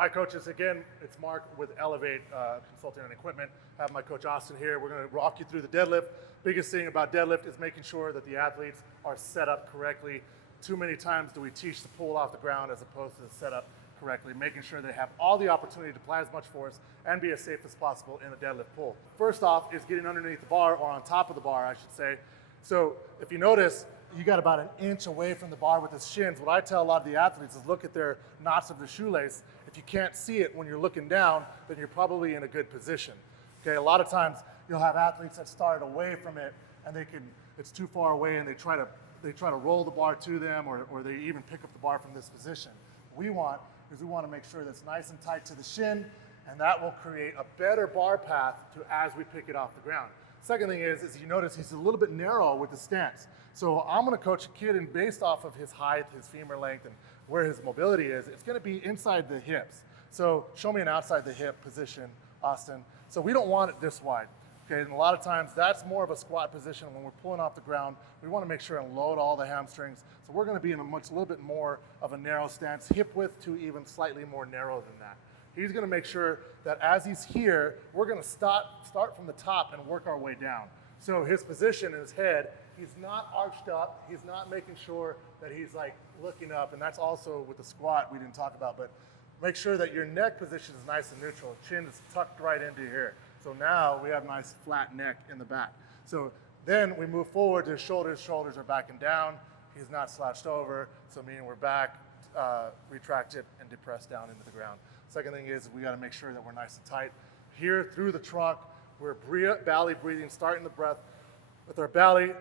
Hi coaches, again, it's Mark with Elev8 Consulting and Equipment. I have my coach Austin here. We're going to walk you through the deadlift. Biggest thing about deadlift is making sure that the athletes are set up correctly. Too many times do we teach the pull off the ground as opposed to the setup correctly, making sure they have all the opportunity to apply as much force and be as safe as possible in the deadlift pull. First off is getting underneath the bar, or on top of the bar, I should say. So if you notice, you got about an inch away from the bar with his shins. What I tell a lot of the athletes is look at their knots of the shoelace. If you can't see it when you're looking down, then you're probably in a good position. Okay, a lot of times you'll have athletes that start away from it and it's too far away and they try to roll the bar to them, or they even pick up the bar from this position. What we want to make sure that's nice and tight to the shin, and that will create a better bar path as we pick it off the ground. Second thing is you notice he's a little bit narrow with the stance. So I'm going to coach a kid, and based off of his height, his femur length, and where his mobility is, it's going to be inside the hips. So show me an outside the hip position, Austin. So we don't want it this wide. Okay, and a lot of times that's more of a squat position. When we're pulling off the ground, we want to make sure and load all the hamstrings. So we're going to be in a little bit more of a narrow stance, hip width to even slightly more narrow than that. He's going to make sure that as he's here, we're going to start from the top and work our way down. So his position in his head, he's not arched up. He's not making sure that he's like looking up. And that's also with the squat we didn't talk about, but make sure that your neck position is nice and neutral. Chin is tucked right into here. So now we have a nice flat neck in the back. So then we move forward to his shoulders. Shoulders are back and down. He's not slouched over. So meaning we're back, retracted, and depressed down into the ground. Second thing is we got to make sure that we're nice and tight. Here through the trunk, we're belly breathing, starting the breath with our belly,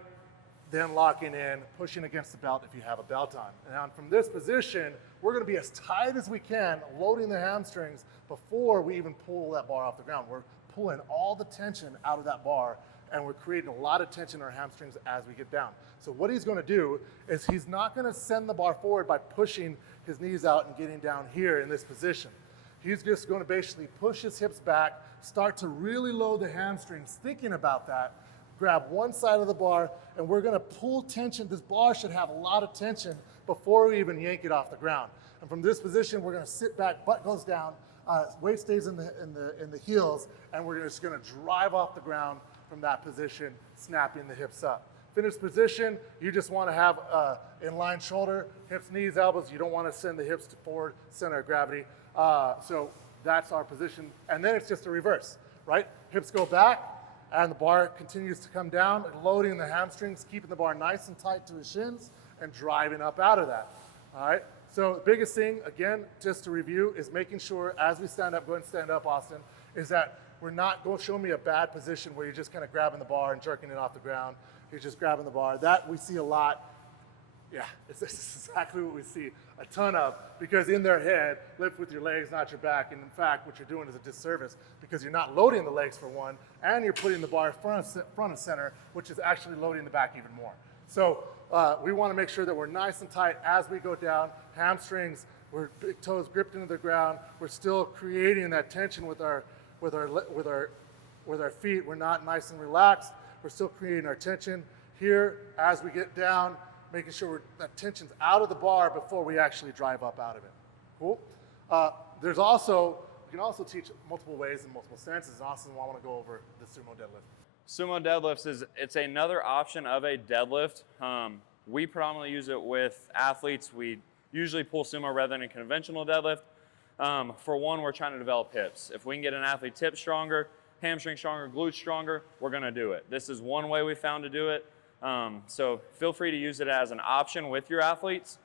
then locking in, pushing against the belt if you have a belt on. And from this position, we're going to be as tight as we can, loading the hamstrings before we even pull that bar off the ground. We're pulling all the tension out of that bar, and we're creating a lot of tension in our hamstrings as we get down. So what he's going to do is he's not going to send the bar forward by pushing his knees out and getting down here in this position. He's just going to basically push his hips back, start to really load the hamstrings, thinking about that. Grab one side of the bar, and we're going to pull tension. This bar should have a lot of tension before we even yank it off the ground. And from this position, we're going to sit back, butt goes down, weight stays in the heels, and we're just going to drive off the ground from that position, snapping the hips up. Finished position, you just want to have inline shoulder, hips, knees, elbows. You don't want to send the hips to forward, center of gravity. So that's our position. And then it's just a reverse, right? Hips go back, and the bar continues to come down, and loading the hamstrings, keeping the bar nice and tight to his shins, and driving up out of that. All right? So the biggest thing, again, just to review, is making sure as we stand up, go ahead and stand up, Austin, is that we're not, go show me a bad position where you're just kind of grabbing the bar and jerking it off the ground. You're just grabbing the bar. That we see a lot. Yeah, this is exactly what we see a ton of, because in their head, lift with your legs, not your back. And in fact, what you're doing is a disservice, because you're not loading the legs for one, and you're putting the bar front and center, which is actually loading the back even more. So we want to make sure that we're nice and tight as we go down. Hamstrings, we're big toes gripped into the ground. We're still creating that tension with our feet. We're not nice and relaxed. We're still creating our tension here as we get down, making sure that tension's out of the bar before we actually drive up out of it. Cool? You can also teach multiple ways and multiple stances. And Austin, I want to go over the sumo deadlift. Sumo deadlifts it's another option of a deadlift. We predominantly use it with athletes. We usually pull sumo rather than a conventional deadlift. For one, we're trying to develop hips. If we can get an athlete's hips stronger, hamstring stronger, glutes stronger, we're going to do it. This is one way we found to do it. So feel free to use it as an option with your athletes.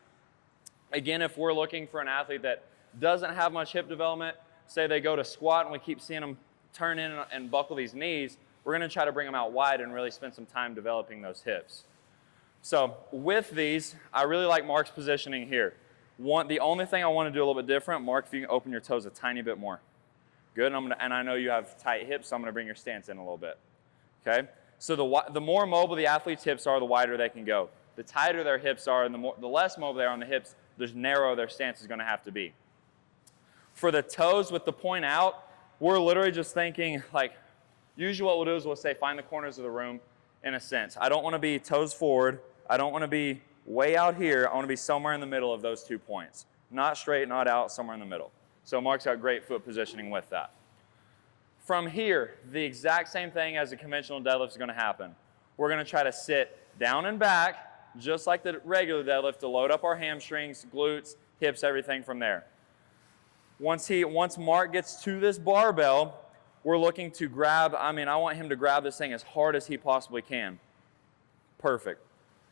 Again, if we're looking for an athlete that doesn't have much hip development, say they go to squat and we keep seeing them turn in and buckle these knees, we're going to try to bring them out wide and really spend some time developing those hips. So with these, I really like Mark's positioning here. The only thing I want to do a little bit different, Mark, if you can open your toes a tiny bit more. Good, and I know you have tight hips, so I'm going to bring your stance in a little bit. Okay? So the more mobile the athlete's hips are, the wider they can go. The tighter their hips are, and the less mobile they are on the hips, the narrower their stance is going to have to be. For the toes with the point out, we're literally just thinking, like, usually what we'll do is we'll say find the corners of the room in a sense. I don't want to be toes forward. I don't want to be way out here. I want to be somewhere in the middle of those 2 points. Not straight, not out, somewhere in the middle. So Mark's got great foot positioning with that. From here, the exact same thing as a conventional deadlift is going to happen. We're going to try to sit down and back, just like the regular deadlift, to load up our hamstrings, glutes, hips, everything from there. Once Mark gets to this barbell, we're looking to grab, I want him to grab this thing as hard as he possibly can. Perfect.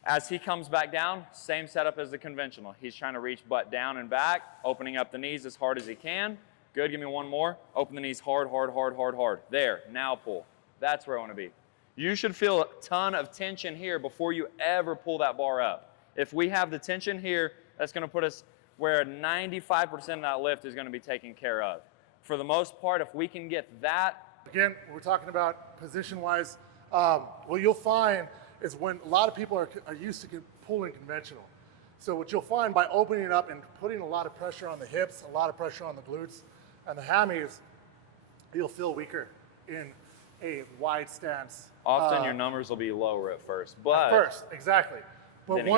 As he comes back down, same setup as the conventional. He's trying to reach butt down and back, opening up the knees as hard as he can. Good, give me one more. Open the knees hard, hard, hard, hard, hard. There, now pull. That's where I want to be. You should feel a ton of tension here before you ever pull that bar up. If we have the tension here, that's going to put us where 95% of that lift is going to be taken care of. For the most part, if we can get that. Again, we're talking about position-wise. What you'll find is when a lot of people are used to pulling conventional. So what you'll find by opening it up and putting a lot of pressure on the hips, a lot of pressure on the glutes and the hammies, you'll feel weaker in a wide stance. Often your numbers will be lower at first, but at first, exactly. But then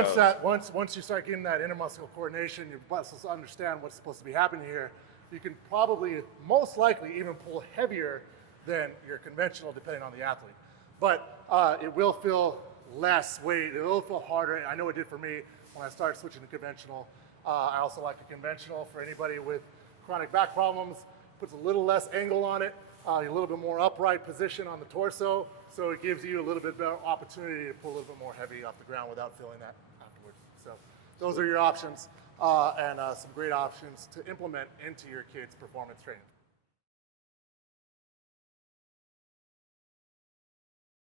once you start getting that intermuscular coordination, your muscles understand what's supposed to be happening here, you can probably, most likely, even pull heavier than your conventional, depending on the athlete. But it will feel less weight. It will feel harder. I know it did for me when I started switching to conventional. I also like the conventional for anybody with chronic back problems. Puts a little less angle on it, a little bit more upright position on the torso, so it gives you a little bit better opportunity to pull a little bit more heavy off the ground without feeling that afterwards. So those are your options, and some great options to implement into your kids' performance training.